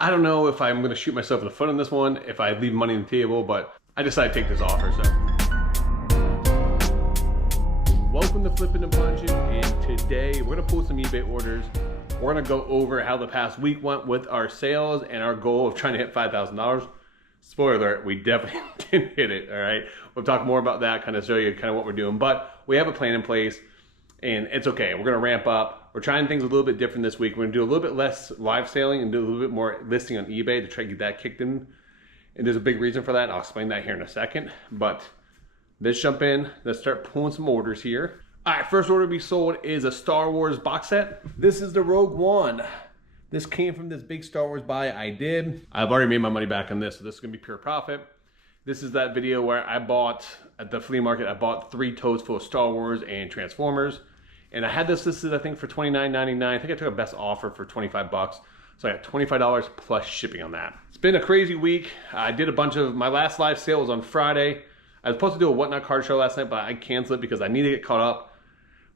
I don't know if I'm going to shoot myself in the foot on this one, if I leave money on the table, but I decided to take this offer, so. Welcome to Flipping and Punching, and today we're going to pull some eBay orders. We're going to go over how the past week went with our sales and our goal of trying to hit $5,000. Spoiler alert, we definitely didn't hit it, all right? We'll talk more about that, kind of show you kind of what we're doing, but we have a plan in place, and it's okay. We're going to ramp up. We're trying things a little bit different this week. We're going to do a little bit less live selling and do a little bit more listing on eBay to try to get that kicked in. And there's a big reason for that. I'll explain that here in a second. But let's jump in. Let's start pulling some orders here. All right, first order to be sold is a Star Wars box set. This is the Rogue One. This came from this big Star Wars buy I did. I've already made my money back on this, so this is going to be pure profit. This is that video where I bought, at the flea market, I bought 3 totes full of Star Wars and Transformers. And I had this listed, I think, for $29.99. I think I took a best offer for 25 bucks. So I got $25 plus shipping on that. It's been a crazy week. I did a bunch of, my last live sale was on Friday. I was supposed to do a Whatnot card show last night, but I canceled it because I need to get caught up.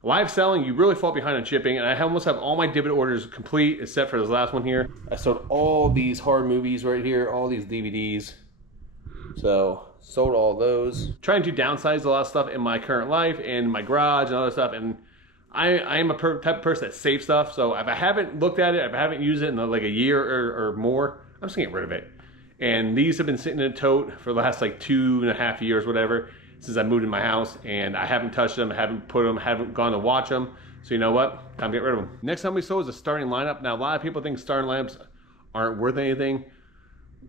Live selling, you really fall behind on shipping, and I almost have all my debit orders complete except for this last one here. I sold all these horror movies right here, all these DVDs. So, sold all those. Trying to downsize a lot of stuff in my current life, and my garage and other stuff, and I am a type of person that saves stuff, so if I haven't looked at it, if I haven't used it in like a year or more, I'm just gonna get rid of it. And these have been sitting in a tote for the last like 2.5 years, whatever, since I moved in my house, and I haven't touched them, I haven't put them, haven't gone to watch them. So you know what? Time to get rid of them. Next time we sold is a starting lineup. Now a lot of people think starting lineups aren't worth anything.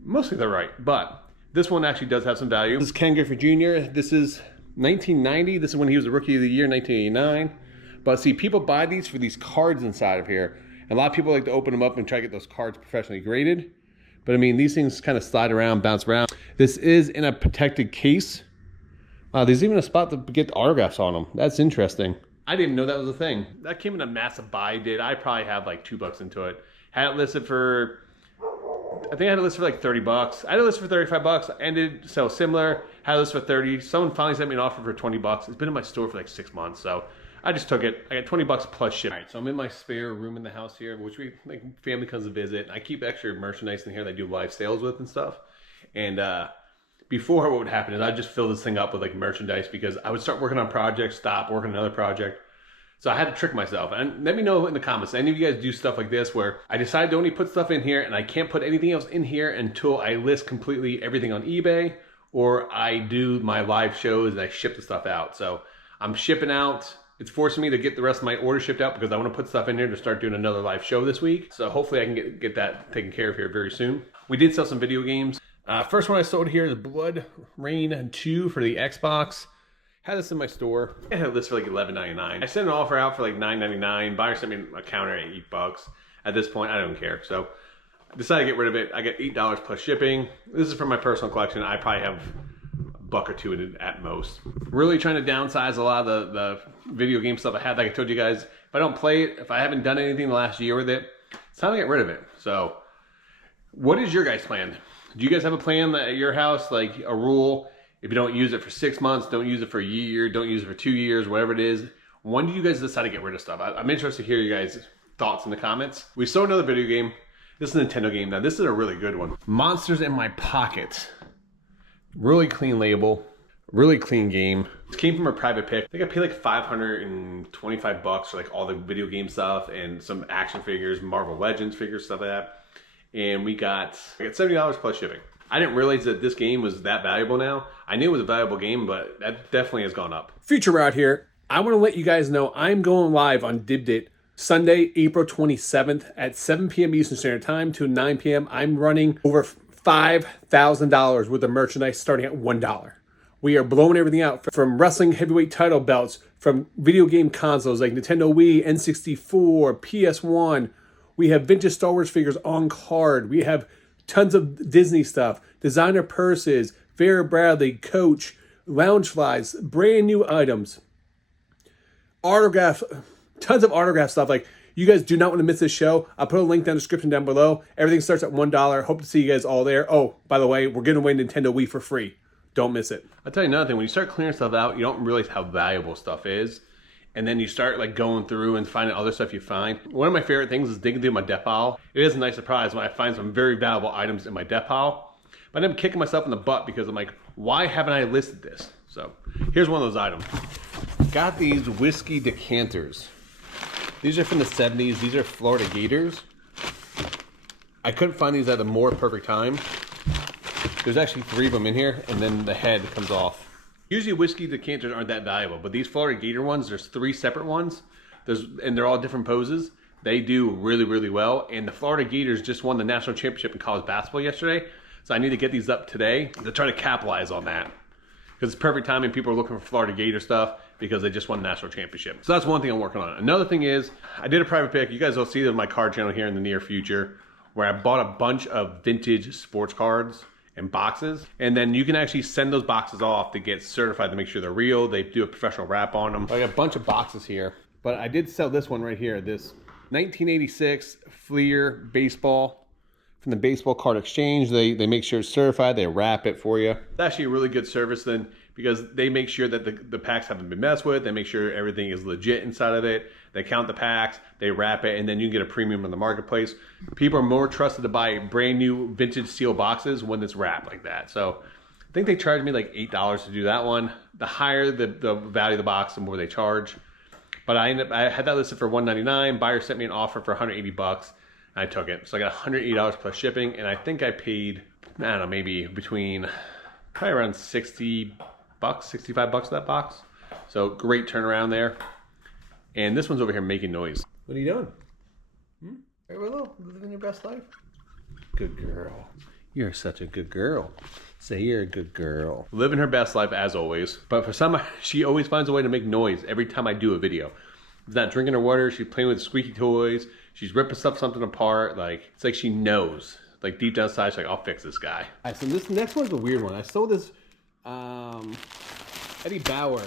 Mostly they're right, but this one actually does have some value. This is Ken Griffey Jr. This is 1990. This is when he was the Rookie of the Year, 1989. But see, people buy these for these cards inside of here. And a lot of people like to open them up and try to get those cards professionally graded. But I mean, these things kind of slide around, bounce around. This is in a protected case. Wow, there's even a spot to get the autographs on them. That's interesting. I didn't even know that was a thing. That came in a massive buy, did. I probably have like $2 into it. Had it listed for, I think I had it listed for like 30 bucks. I had it listed for 35 bucks. Ended so similar. Had it listed for 30. Someone finally sent me an offer for 20 bucks. It's been in my store for like 6 months, so I just took it. I got 20 bucks plus ship. All right, so I'm in my spare room in the house here, which we, like, family comes to visit. I keep extra merchandise in here that I do live sales with and stuff. And before, what would happen is I'd just fill this thing up with like merchandise because I would start working on projects, stop working on another project. So I had to trick myself. And let me know in the comments, any of you guys do stuff like this where I decide to only put stuff in here and I can't put anything else in here until I list completely everything on eBay, or I do my live shows and I ship the stuff out. So I'm shipping out. It's forcing me to get the rest of my order shipped out because I want to put stuff in here to start doing another live show this week. So hopefully I can get that taken care of here very soon. We did sell some video games. First one I sold here is Blood Rain 2 for the Xbox. Had this in my store. I had this for like $11.99. I sent an offer out for like $9.99. Buyer sent me a counter at $8. At this point, I don't care. So I decided to get rid of it. I got $8 plus shipping. This is from my personal collection. I probably have $1 or $2 in it at most. Really trying to downsize a lot of the video game stuff I had. Like I told you guys, if I don't play it, if I haven't done anything the last year with it, it's time to get rid of it. So what is your guys' plan? Do you guys have a plan at your house, like a rule? If you don't use it for 6 months, don't use it for a year, don't use it for 2 years, whatever it is. When do you guys decide to get rid of stuff? I'm interested to hear you guys' thoughts in the comments. We sold another video game. This is a Nintendo game. Now this is a really good one. Monsters in My Pocket. Really clean label, really clean game. It came from a private pick. I think I paid like 525 bucks for like all the video game stuff and some action figures, Marvel Legends figures, stuff like that. And I got $70 plus shipping. I didn't realize that this game was that valuable now. I knew it was a valuable game, but that definitely has gone up. Future Route here. I want to let you guys know I'm going live on Dibdit Sunday, April 27th at 7 p.m. Eastern Standard Time to 9 p.m. I'm running over $5,000 worth of merchandise starting at $1. We are blowing everything out from wrestling heavyweight title belts, from video game consoles like Nintendo Wii, N64, PS1. We have vintage Star Wars figures on card. We have tons of Disney stuff, designer purses, Vera Bradley, Coach, Loungeflies, brand new items, autograph, tons of autograph stuff. Like, you guys do not want to miss this show. I'll put a link down in the description down below. Everything starts at $1. Hope to see you guys all there. Oh, by the way, we're giving away Nintendo Wii for free. Don't miss it. I'll tell you another thing. When you start clearing stuff out, you don't realize how valuable stuff is. and then you start like going through and finding other stuff you find. One of my favorite things is digging through my death pile. It is a nice surprise when I find some very valuable items in my death pile. But I'm kicking myself in the butt because I'm like, why haven't I listed this? So here's one of those items. Got these whiskey decanters. These are from the 70s. These are Florida Gators. I couldn't find these at a more perfect time. There's actually 3 of them in here, and then the head comes off. Usually whiskey decanters aren't that valuable, but these Florida Gator ones, there's 3 separate ones. And they're all different poses. They do really, really well. And the Florida Gators just won the national championship in college basketball yesterday. So I need to get these up today to try to capitalize on that. Because it's perfect timing. People are looking for Florida Gator stuff because they just won the national championship. So that's one thing I'm working on. Another thing is, I did a private pick. You guys will see it on my card channel here in the near future, where I bought a bunch of vintage sports cards and boxes. And then you can actually send those boxes off to get certified to make sure they're real. They do a professional wrap on them. I got a bunch of boxes here, but I did sell this one right here. This 1986 Fleer baseball from the Baseball Card Exchange. They make sure it's certified. They wrap it for you. It's actually a really good service then, because they make sure that the packs haven't been messed with. They make sure everything is legit inside of it. They count the packs, they wrap it, and then you can get a premium in the marketplace. People are more trusted to buy brand new vintage steel boxes when it's wrapped like that. So I think they charged me like $8 to do that one. The higher the value of the box, the more they charge. But I had that listed for $199. Buyer sent me an offer for 180 bucks. And I took it. So I got $180 plus shipping, and I think I paid, I don't know, maybe between probably around 60 bucks, 65 bucks for that box. So great turnaround there. And this one's over here making noise. What are you doing? Hey, Willow, living your best life? Good girl. You're such a good girl. Say you're a good girl. Living her best life as always. But for some, she always finds a way to make noise every time I do a video. She's not drinking her water. She's playing with squeaky toys. She's ripping something apart. Like, it's like she knows. Like deep down inside, she's like, I'll fix this guy. All right, so this next one's a weird one. I sold this Eddie Bauer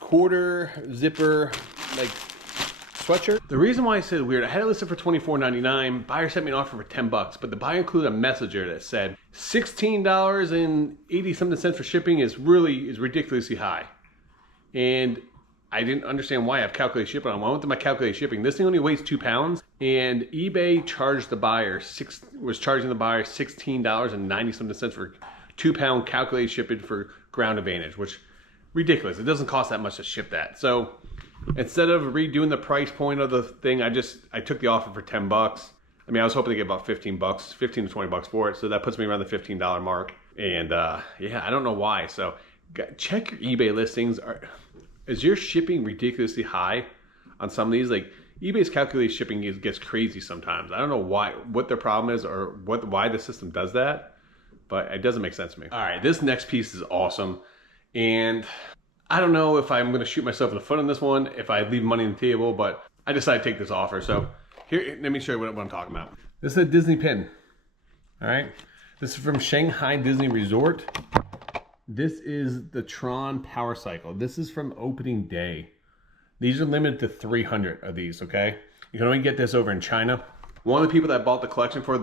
quarter zipper like sweatshirt. The reason why I said weird, I had it listed for $24.99. Buyer sent me an offer for 10 bucks, but the buyer included a messenger that said $16.80 something for shipping is ridiculously high. And I didn't understand why I have calculated shipping on. I went to my calculated shipping. This thing only weighs 2 pounds, and eBay charged the buyer was charging the buyer $16.90 something for 2 pound calculated shipping for Ground Advantage, which ridiculous. It doesn't cost that much to ship that. So instead of redoing the price point of the thing, I took the offer for 10 bucks. I mean, I was hoping to get about 15 bucks, 15 to 20 bucks for it. So that puts me around the $15 mark. And yeah, I don't know why. So check your eBay listings. Is your shipping ridiculously high on some of these? Like eBay's calculated shipping gets crazy sometimes. I don't know what their problem is or why the system does that, but it doesn't make sense to me. All right, this next piece is awesome. And I don't know if I'm gonna shoot myself in the foot on this one, if I leave money on the table, but I decided to take this offer. So here, let me show you what I'm talking about. This is a Disney pin, all right? This is from Shanghai Disney Resort. This is the Tron Power Cycle. This is from opening day. These are limited to 300 of these, okay? You can only get this over in China. One of the people that bought the collection for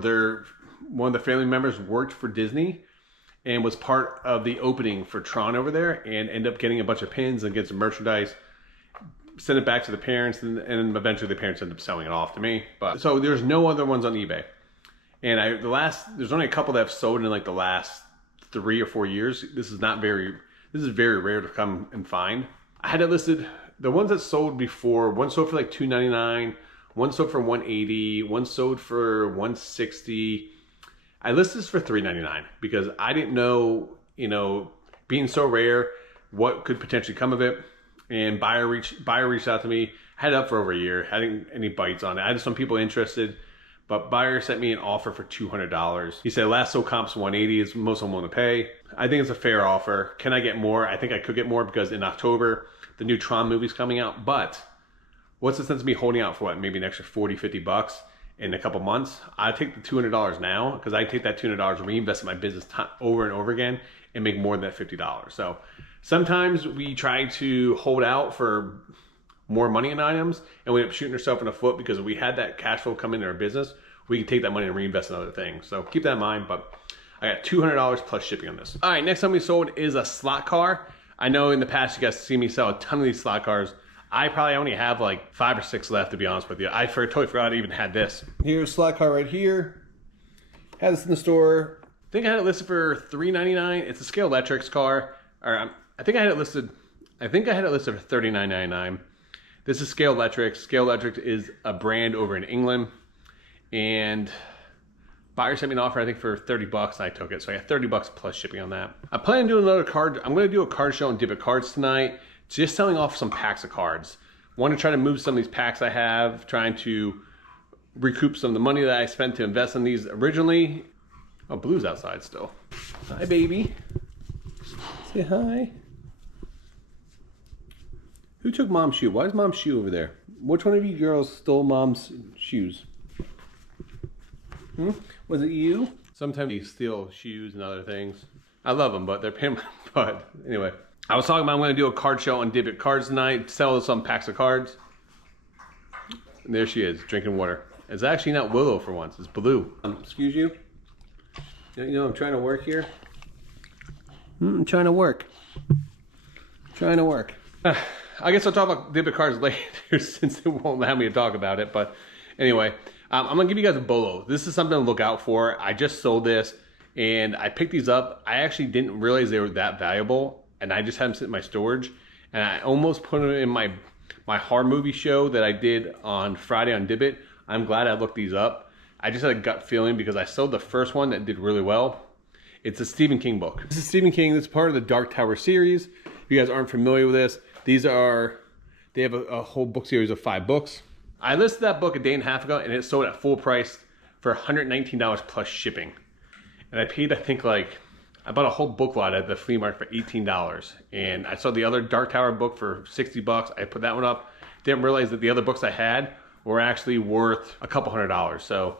one of the family members worked for Disney and was part of the opening for Tron over there, and ended up getting a bunch of pins and get some merchandise, send it back to the parents, and eventually the parents end up selling it off to me. But so there's no other ones on eBay. And there's only a couple that have sold in like the last 3 or 4 years. This is very rare to come and find. I had it listed, the ones that sold before, one sold for like $299, one sold for $180, one sold for $160. I listed this for $399 because I didn't know, being so rare, what could potentially come of it. And buyer reached out to me. I had it up for over a year, hadn't any bites on it. I had some people interested, but buyer sent me an offer for $200. He said last sold comp's $180 is most of them want to pay. I think it's a fair offer. Can I get more? I think I could get more because in October, the new Tron movie's coming out. But what's the sense of me holding out for maybe an extra 40, 50 bucks in a couple months? I take the $200 now because I take that $200, reinvest in my business over and over again and make more than that $50. So sometimes we try to hold out for more money in items and we end up shooting ourselves in the foot because if we had that cash flow come into our business, we can take that money and reinvest in other things. So keep that in mind, but I got $200 plus shipping on this. All right, next time we sold is a slot car. I know in the past you guys see me sell a ton of these slot cars. I probably only have like 5 or 6 left, to be honest with you. I totally forgot I even had this. Here's a slot car right here. Had this in the store. I think I had it listed for $3.99. It's a Scale Electrics car. Or I think I had it listed for $39.99. This is Scale Electrics. Scale Electrics is a brand over in England. And buyer sent me an offer, I think, for 30 bucks, and I took it. So I got 30 bucks plus shipping on that. I plan on doing another card. I'm going to do a card show on Debit Cards tonight. Just selling off some packs of cards. Want to try to move some of these packs I have, trying to recoup some of the money that I spent to invest in these originally. Oh, Blue's outside still. Hi, baby. Say hi. Who took Mom's shoe? Why is Mom's shoe over there? Which one of you girls stole Mom's shoes? Was it you? Sometimes you steal shoes and other things. I love them, but they're paying my butt. Anyway, I was talking about I'm going to do a card show on Debit Cards tonight, sell some packs of cards. And there she is, drinking water. It's actually not Willow for once, it's Blue. Excuse you? You know I'm trying to work here? I'm trying to work. Trying to work. I guess I'll talk about Debit Cards later since it won't allow me to talk about it. But anyway, I'm going to give you guys a bolo. This is something to look out for. I just sold this and I picked these up. I actually didn't realize they were that valuable. And I just had them sit in my storage, and I almost put them in my horror movie show that I did on Friday on Dibit. I'm glad I looked these up. I just had a gut feeling because I sold the first one that did really well. It's a Stephen King book. This is Stephen King. This is part of the Dark Tower series. If you guys aren't familiar with this, they have a whole book series of 5 books. I listed that book a day and a half ago, and it sold at full price for $119 plus shipping. And I paid, I think, I bought a whole book lot at the flea market for $18. And I saw the other Dark Tower book for 60 bucks. I put that one up. Didn't realize that the other books I had were actually worth a couple $100s. So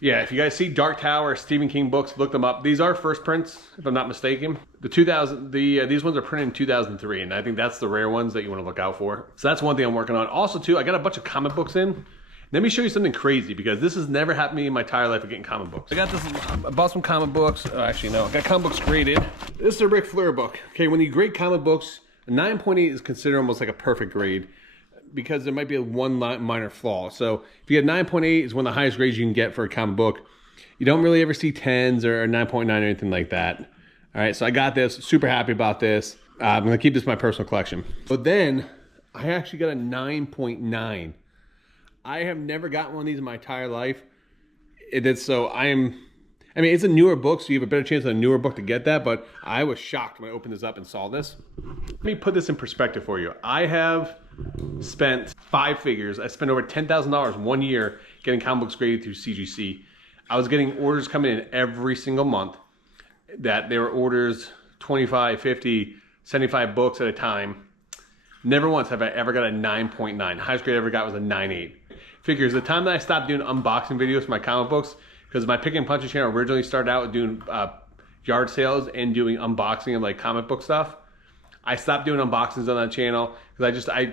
yeah, if you guys see Dark Tower, Stephen King books, look them up. These are first prints, if I'm not mistaken. These ones are printed in 2003, and I think that's the rare ones that you want to look out for. So that's one thing I'm working on. Also too, I got a bunch of comic books in. Let me show you something crazy, because this has never happened to me in my entire life of getting comic books. I bought some comic books. Oh, actually, no. I got comic books graded. This is a Ric Flair book. Okay, when you grade comic books, a 9.8 is considered almost like a perfect grade because there might be one minor flaw. So if you get 9.8 is one of the highest grades you can get for a comic book. You don't really ever see 10s or 9.9 or anything like that. All right, so I got this. Super happy about this. I'm going to keep this in my personal collection. But then I actually got a 9.9. I have never gotten one of these in my entire life. It's a newer book, so you have a better chance on a newer book to get that, but I was shocked when I opened this up and saw this. Let me put this in perspective for you. I have spent 5 figures. I spent over $10,000 1 year getting comic books graded through CGC. I was getting orders coming in every single month that they were orders 25, 50, 75 books at a time. Never once have I ever got a 9.9. Highest grade I ever got was a 9.8. Figures the time that I stopped doing unboxing videos for my comic books, because my Pick and Punching channel originally started out with doing yard sales and doing unboxing of like comic book stuff. I stopped doing unboxings on that channel because I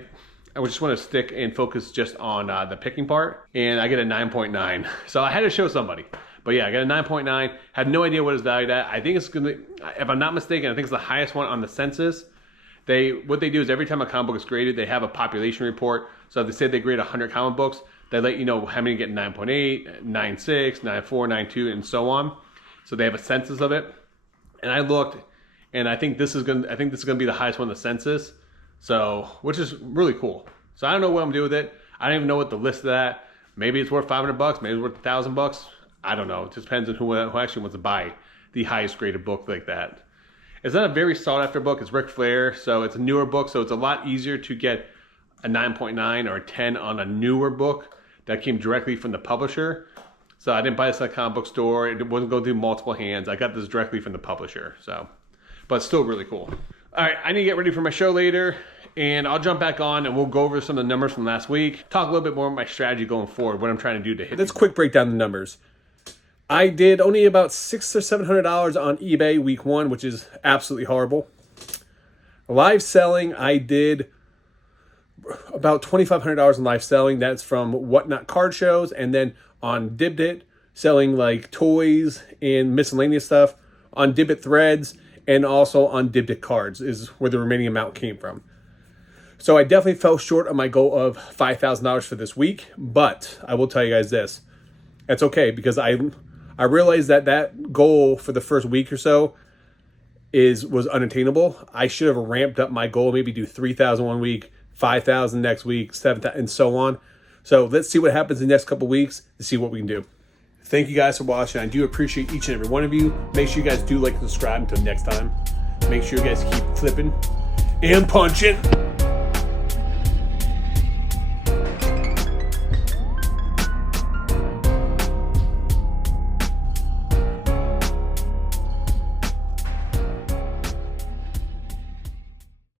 just want to stick and focus just on the picking part, and I get a 9.9. So I had to show somebody. But yeah, I got a 9.9. Had no idea what it's valued at. I think it's gonna, if I'm not mistaken, I think it's the highest one on the census. What they do is every time a comic book is graded, they have a population report. So if they say they grade 100 comic books, they let you know how many get 9.8, 9.6, 9.4, 9.2, and so on. So they have a census of it. And I looked, and I think this is gonna be the highest one in the census. So, which is really cool. So I don't know what I'm gonna do with it. I don't even know what to list that. Maybe it's worth 500 bucks. Maybe it's worth 1,000 bucks. I don't know. It just depends on who actually wants to buy the highest graded book like that. It's not a very sought after book. It's Ric Flair, so it's a newer book. So it's a lot easier to get a 9.9 or a 10 on a newer book that came directly from the publisher. So I didn't buy this at a comic book store. It wasn't going through multiple hands. I got this directly from the publisher. So, but still really cool. All right, I need to get ready for my show later, and I'll jump back on and we'll go over some of the numbers from last week. Talk a little bit more about my strategy going forward, what I'm trying to do to hit. Let's quick break down the numbers. I did only about $600 or $700 on eBay week 1, which is absolutely horrible. Live selling, I did about $2,500 in live selling. That's from Whatnot card shows, and then on Dibit, selling like toys and miscellaneous stuff. On Dibit threads, and also on diptych cards is where the remaining amount came from. So I definitely fell short of my goal of $5,000 for this week, but I will tell you guys this. That's okay, because I realized that goal for the first week or so was unattainable. I should have ramped up my goal, maybe do 3,000 one week, 5,000 next week, 7,000, and so on. So let's see what happens in the next couple weeks to see what we can do. Thank you guys for watching. I do appreciate each and every one of you. Make sure you guys do like and subscribe. Until next time, make sure you guys keep flipping and punching.